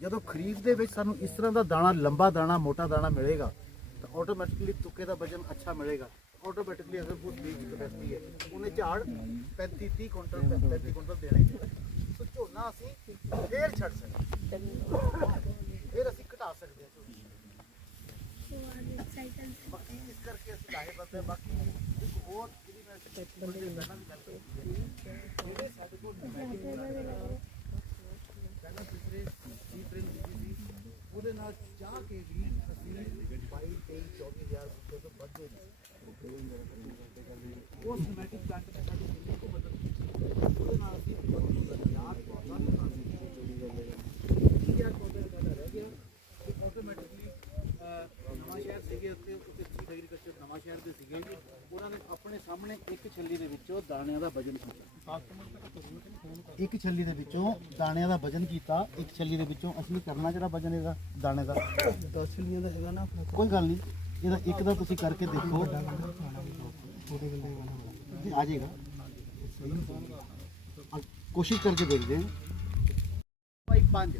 ਜਦੋਂ ਖਰੀਦ ਦੇ ਵਿੱਚ ਸਾਨੂੰ ਇਸ ਤਰ੍ਹਾਂ ਦਾ ਦਾਣਾ, ਲੰਬਾ ਦਾਣਾ, ਮੋਟਾ ਦਾਣਾ ਮਿਲੇਗਾ, ਤਾਂ ਆਟੋਮੈਟਿਕਲੀ ਤੁੱਕੇ ਦਾ ਵਜਨ ਅੱਛਾ ਮਿਲੇਗਾ। ਆਟੋਮੈਟਿਕਲੀ ਅਗਰ ਕੋਈ ਬੀਜ ਕਪੈਸਿਟੀ ਹੈ, ਉਹਨੇ ਝਾੜ 35 30 ਕੁਇੰਟਲ 35 ਕੁਇੰਟਲ ਦੇਣਾ ਹੀ ਸੋ ਝੋਨਾ ਅਸੀਂ ਫੇਰ ਛੱਡ ਸਕਦੇ ਹਾਂ। ਫਿਰ ਅਸੀਂ ਘਟਾ ਸਕਦੇ ਹਾਂ ਝੋਨੇ ਬਾਕੀ ਇਸ ਕਰਕੇ ਅਸੀਂ ਲਾਹੇਵੰਦ ਹੈ। ਬਾਕੀ ਇੱਕ ਹੋਰ ਜਿਹੜੀ ਮੈਂ ਪਹਿਲਾਂ ਵੀ ਗੱਲ ਕੀਤੀ ਹੈ ਜਿਹੜੇ ਸਾਡੇ ਕੋਲ ਪਹਿਲਾਂ ਪਿਛਲੇ ਸੀ ਪ੍ਰਿੰਟ ਕੀਤੀ ਸੀ ਉਹਦੇ ਨਾਲ ਚਾਹ ਕੇ ਵੀ ਅਸੀਂ 22 23 24000 ਤੋਂ ਵੱਧ ਗਏ ਨੇ ਉਹ ਸਿਮੈਟਿਕ ਪਲਾਂਟ ਨੇ ਸਾਡੀ ਜ਼ਿੰਦਗੀ ਨੂੰ ਬਦਲ ਦਿੱਤੀ ਉਹਦੇ ਨਾਲ ਅਸੀਂ 2000 ਪੌਦਾ ਲਗਾ ਦਿੱਤੇ ਯਾਰ ਪੌਦਾ ਲਗਾਉਣਾ ਰਹਿ ਗਿਆ ਕਿ ਆਟੋਮੈਟਿਕਲੀ ਨਵਾਂ ਸ਼ਹਿਰ ਸੀਗੇ ਉੱਤੇ ਉੱਤੇ ਚੀਫ ਐਗਰੀਕਲਚਰ ਨਵਾਂ ਸ਼ਹਿਰ ਦੇ ਸੀਗੇ ਜੀ ਉਹਨਾਂ ਨੇ ਆਪਣੇ ਸਾਹਮਣੇ ਇੱਕ ਛੱਲੀ ਦੇ ਵਿੱਚੋਂ ਦਾਣਿਆਂ ਦਾ ਵਜਨ ਕੀਤਾ। ਇੱਕ ਛੱਲੀ ਦੇ ਵਿੱਚੋਂ ਦਾਣਿਆਂ ਦਾ ਵਜਨ ਕੀਤਾ ਇੱਕ ਛੱਲੀ ਦੇ ਵਿੱਚੋਂ ਅਸਲੀ ਕਰਨਾ ਜਿਹੜਾ ਵਜਨ ਇਹਦਾ ਦਾਣੇ ਦਾ? 10 ਛਲੀਆਂ ਦਾ ਹੈਗਾ ਨਾ ਆਪਣਾ। ਕੋਈ ਗੱਲ ਨਹੀਂ ਇਹਦਾ ਇੱਕ ਦਾ ਤੁਸੀਂ ਕਰਕੇ ਦੇਖੋ। ਆ ਜਾਏਗਾ। ਕੋਸ਼ਿਸ਼ ਕਰਕੇ ਦੇਖਦੇ ਹਾਂ। ਬਾਈ 5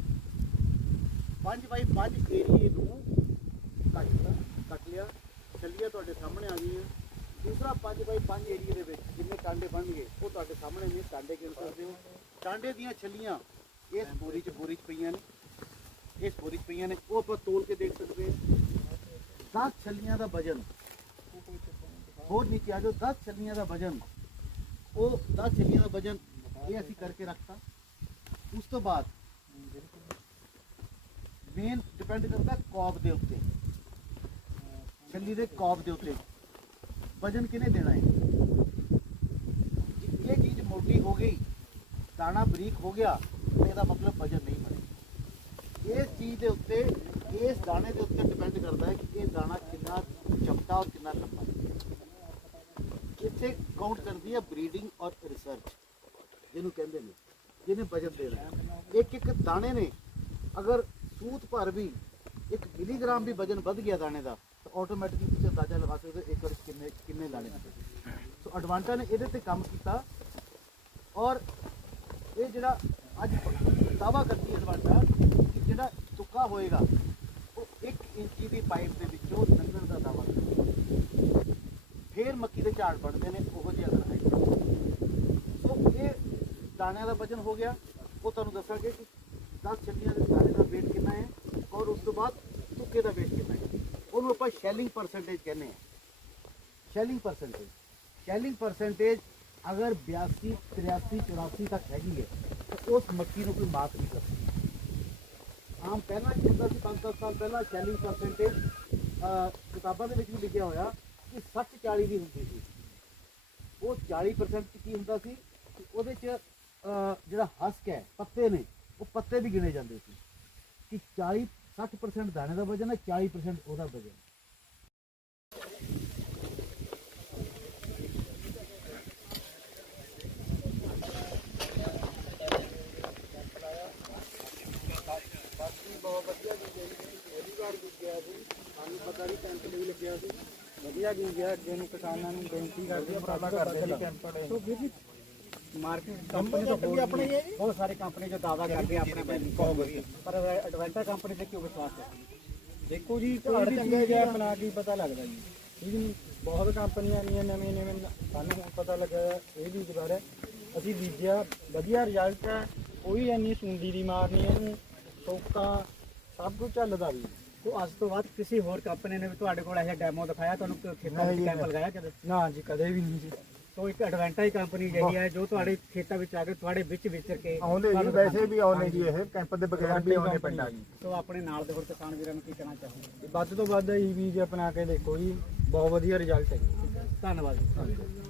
5 ਬਾਈ 5 ਏਰੀਏ ਨੂੰ ਕੱਟ ਕੱਟ ਲਿਆ। ਛੱਲੀਆਂ ਤੁਹਾਡੇ ਸਾਹਮਣੇ ਆ ਗਈਆਂ। ਦੂਸਰਾ 5 ਬਾਈ 5 ਏਰੀਏ ਦੇ ਵਿੱਚ ਜਿੰਨੇ ਟਾਂਡੇ ਬਣਨਗੇ, ਉਹ ਤੁਹਾਡੇ ਸਾਹਮਣੇ ਨੇ, ਟਾਂਡੇ ਗਿਣ ਸਕਦੇ ਹੋ। ਟਾਂਡੇ ਦੀਆਂ ਛੱਲੀਆਂ ਇਸ ਬੋਰੀ 'ਚ ਬੋਰੀ 'ਚ ਪਈਆਂ ਨੇ। ਇਸ ਬੋਰੀ 'ਚ ਪਈਆਂ ਨੇ, ਉਹ ਆਪਾਂ ਤੋਲ ਕੇ ਦੇਖ ਸਕਦੇ ਹਾਂ। 10 ਛੱਲੀਆਂ ਦਾ ਵਜਨ। ਹੋਰ ਨੀਚੇ ਆ ਜਾਓ 10 ਛੱਲੀਆਂ ਦਾ ਵਜਨ। ਉਹ 10 ਛੱਲੀਆਂ ਦਾ ਵਜਨ ਇਹ ਅਸੀਂ ਕਰਕੇ ਰੱਖਤਾ। ਉਸ ਤੋਂ ਬਾਅਦ ਮੇਨ ਡਿਪੈਂਡ ਕਰਦਾ ਕੌਬ ਦੇ ਉੱਤੇ। ਛੱਲੀ ਦੇ ਕੌਬ ਦੇ ਉੱਤੇ। ਵਜਨ ਕਿਨੇ ਦੇਣਾ ਹੈ? ਜੇ ਇਹ ਚੀਜ਼ ਮੋਟੀ ਹੋ ਗਈ, ਦਾਣਾ ਬਰੀਕ ਹੋ ਗਿਆ ਇਹਦਾ ਮਤਲਬ ਵਜਨ ਨਹੀਂ ਬਣੇਗਾ ਇਸ ਚੀਜ਼ ਦੇ ਉੱਤੇ, ਇਸ ਦਾਣੇ ਦੇ ਉੱਤੇ ਡਿਪੈਂਡ ਕਰਦਾ ਹੈ ਕਿ ਇਹ ਦਾਣਾ ਕਿੰਨਾ ਚਪਟਾ ਔਰ ਕਿੰਨਾ ਲੰਬਾ ਇੱਥੇ ਕਾਊਂਟ ਕਰਦੀ ਹੈ ਬਰੀਡਿੰਗ ਔਰ ਰਿਸਰਚ ਜਿਹਨੂੰ ਕਹਿੰਦੇ ਨੇ, ਜਿਹਨੇ ਵਜਨ ਦੇਣਾ ਇੱਕ ਇੱਕ ਦਾਣੇ ਨੇ, ਅਗਰ ਸੂਤ ਭਰ ਵੀ ਇੱਕ ਮਿਲੀਗ੍ਰਾਮ ਵੀ ਵਜਨ ਵੱਧ ਗਿਆ ਦਾਣੇ ਦਾ ਆਟੋਮੈਟਿਕਲੀ ਤੁਸੀਂ ਅੰਦਾਜ਼ਾ ਲਗਾ ਸਕਦੇ ਹੋ ਇੱਕ ਵਾਰ 'ਚ ਕਿੰਨੇ ਕਿੰਨੇ ਦਾਣੇ ਨਿਕਲਦੇ ਸੋ ਐਡਵਾਂਟਾ ਨੇ ਇਹਦੇ ਤੇ ਕੰਮ ਕੀਤਾ। ਔਰ ਇਹ ਜਿਹੜਾ ਅੱਜ ਦਾਵਾ ਕਰਦੀ ਹੈ ਐਡਵਾਂਟਾ ਕਿ ਜਿਹੜਾ ਤੁੱਕਾ ਹੋਏਗਾ, ਉਹ 1 ਇੰਚੀ ਦੀ ਪਾਈਪ ਦੇ ਵਿੱਚੋਂ ਲੰਘਣ ਦਾ ਦਾਵਾ ਕਰਦਾ ਫੇਰ ਮੱਕੀ ਦੇ ਝਾੜ ਬਣਦੇ ਨੇ, ਉਹੋ ਜਿਹਾ ਅਗਰ ਸੋ ਇਹ ਦਾਣਿਆਂ ਦਾ ਵਜਨ ਹੋ ਗਿਆ। ਉਹ ਤੁਹਾਨੂੰ ਦੱਸਾਂਗੇ ਕਿ 10 ਛੱਲੀਆਂ ਦੇ ਦਾਣੇ ਦਾ weight ਕਿੰਨਾ ਹੈ ਔਰ ਉਸ ਤੋਂ ਬਾਅਦ ਤੁੱਕੇ ਦਾ weight ਕਿੰਨਾ ਹੈ। ਉਹਨੂੰ ਆਪਾਂ ਸ਼ੈਲਿੰਗ ਪਰਸੈਂਟੇਜ ਕਹਿੰਦੇ ਆ ਸ਼ੈਲਿੰਗ ਪਰਸੈਂਟੇਜ ਸ਼ੈਲਿੰਗ ਪਰਸੈਂਟੇਜ ਅਗਰ 82 83 84 ਤੱਕ ਹੈਗੀ ਹੈ, ਤਾਂ ਉਸ ਮੱਕੀ ਨੂੰ ਕੋਈ ਮਾਫ਼ ਨਹੀਂ ਕਰ ਸਕਦਾ ਆਮ ਪਹਿਲਾਂ ਕੀ ਹੁੰਦਾ ਸੀ 5-7 ਸਾਲ ਪਹਿਲਾਂ ਸ਼ੈਲਿੰਗ ਪਰਸੈਂਟੇਜ ਕਿਤਾਬਾਂ ਦੇ ਵਿੱਚ ਵੀ ਲਿਖਿਆ ਹੋਇਆ ਕਿ 60 40 ਦੀ ਹੁੰਦੀ ਸੀ। ਉਹ 40% ਚ ਕੀ ਹੁੰਦਾ ਸੀ ਉਹਦੇ ਚ ਜਿਹੜਾ ਹਸਕ ਹੈ, ਪੱਤੇ ਨੇ, ਉਹ ਪੱਤੇ ਵੀ ਗਿਣੇ ਜਾਂਦੇ ਸੀ। ਕਿ 40 60% ਦਾਣੇ ਦਾ ਵਜਨ ਹੈ 40% ਉਹਦਾ ਵਜਨ। ਸਾਨੂੰ ਪਤਾ ਨਹੀਂ ਕੈਂਪ ਲਈ ਲੱਗਿਆ ਸੀ ਵਧੀਆ ਜੀ ਗਿਆ ਅੱਗੇ ਨੂੰ ਕਿਸਾਨਾਂ ਨੂੰ ਬੇਨਤੀ ਕਰਦੇ ਆ ਉਪਰਾਲਾ ਕਰਦੇ ਸੋ ਵੀਰ ਜੀ ਮਾਰਕੀਟ ਕੰਪਨੀ ਤਾਂ ਹੋਰ ਆਪਣੇ ਬਹੁਤ ਸਾਰੇ ਕੰਪਨੀ ਜੋ ਦਾਵਾ ਕਰਦੇ ਆ ਆਪਣੇ ਪੈਨ ਪਰ ਐਡਵੈਂਟਾ ਕੰਪਨੀ ਤੇ ਕਿਉਂ ਵਿਸ਼ਵਾਸ ਹੈ? ਦੇਖੋ ਜੀ ਝਾੜ ਚੰਗੇ ਜਿਹਾ ਬਣਾ ਕੇ ਹੀ ਪਤਾ ਲੱਗਦਾ ਜੀ। ਠੀਕ ਨਹੀਂ ਬਹੁਤ ਕੰਪਨੀਆਂ ਆਈਆਂ ਨਵੇਂ ਨਵੇਂ। ਸਾਨੂੰ ਹੁਣ ਪਤਾ ਲੱਗਾ ਇਹ ਵੀ ਦੁਬਾਰਾ ਅਸੀਂ ਬੀਜਿਆ ਵਧੀਆ ਰਿਜ਼ਲਟ ਹੈ। ਕੋਈ ਇੰਨੀ ਸੁੰਡੀ ਦੀ ਮਾਰ ਨਹੀਂ ਇਹਨੂੰ ਸੋਕਾ ਸਭ ਕੁਝ ਚੱਲਦਾ ਵੀ ਤੋ ਅੱਜ ਤੋਂ ਬਾਅਦ ਕਿਸੇ ਹੋਰ ਕੰਪਨੀ ਨੇ ਵੀ ਤੁਹਾਡੇ ਕੋਲ ਇਹ ਡੈਮੋ ਦਿਖਾਇਆ ਤੁਹਾਨੂੰ ਖੇਤਾਂ ਵਿੱਚ ਕੈਂਪ ਲਗਾਇਆ ਕਦੇ? ਨਾ ਜੀ ਕਦੇ ਵੀ ਨਹੀਂ ਜੀ। ਤੋ ਇੱਕ ਐਡਵੈਂਟਾਈ ਕੰਪਨੀ ਜਿਹੜੀ ਹੈ ਜੋ ਤੁਹਾਡੇ ਖੇਤਾਂ ਵਿੱਚ ਆ ਕੇ ਤੁਹਾਡੇ ਵਿੱਚ ਵਿਚਰ ਕੇ ਆਉਂਦੇ ਜੀ ਵੈਸੇ ਵੀ ਆਉਂਦੇ ਜੀ ਇਹ ਕੈਂਪ ਦੇ ਬਗੈਰ ਵੀ ਆਉਂਦੇ ਪਿੰਡਾਂ ਜੀ। ਤੋ ਆਪਣੇ ਨਾਲ ਦੇ ਹੋਰ ਕਿਸਾਨ ਵੀਰਾਂ ਨੂੰ ਕੀ ਕਹਿਣਾ ਚਾਹੁੰਦੇ ਤੇ ਵੱਧ ਤੋਂ ਵੱਧ ਇਹ ਬੀਜ ਅਪਣਾ ਕੇ ਦੇਖੋ ਜੀ ਬਹੁਤ ਵਧੀਆ ਰਿਜ਼ਲਟ ਹੈ ਜੀ। ਧੰਨਵਾਦ ਜੀ।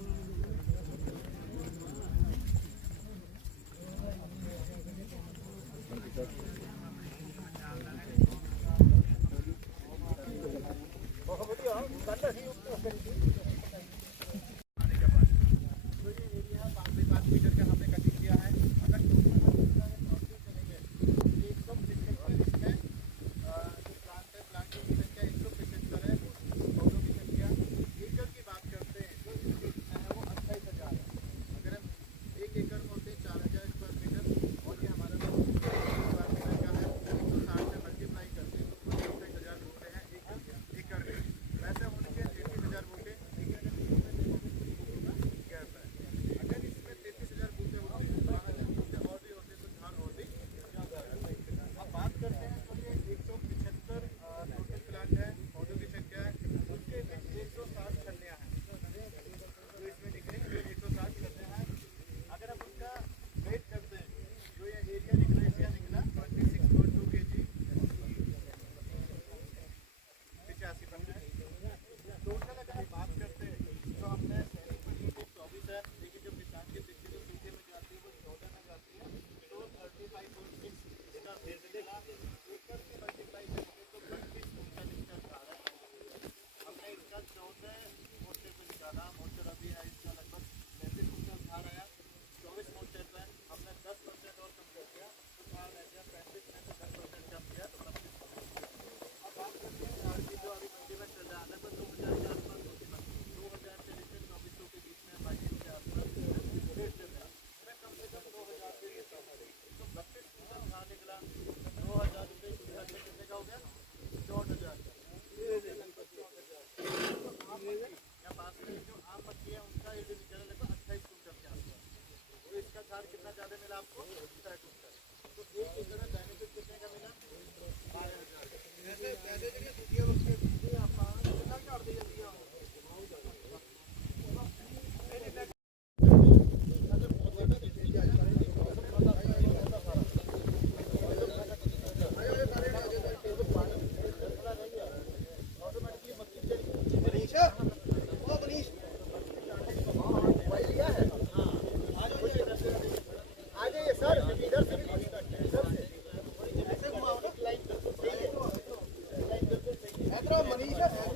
Yeah.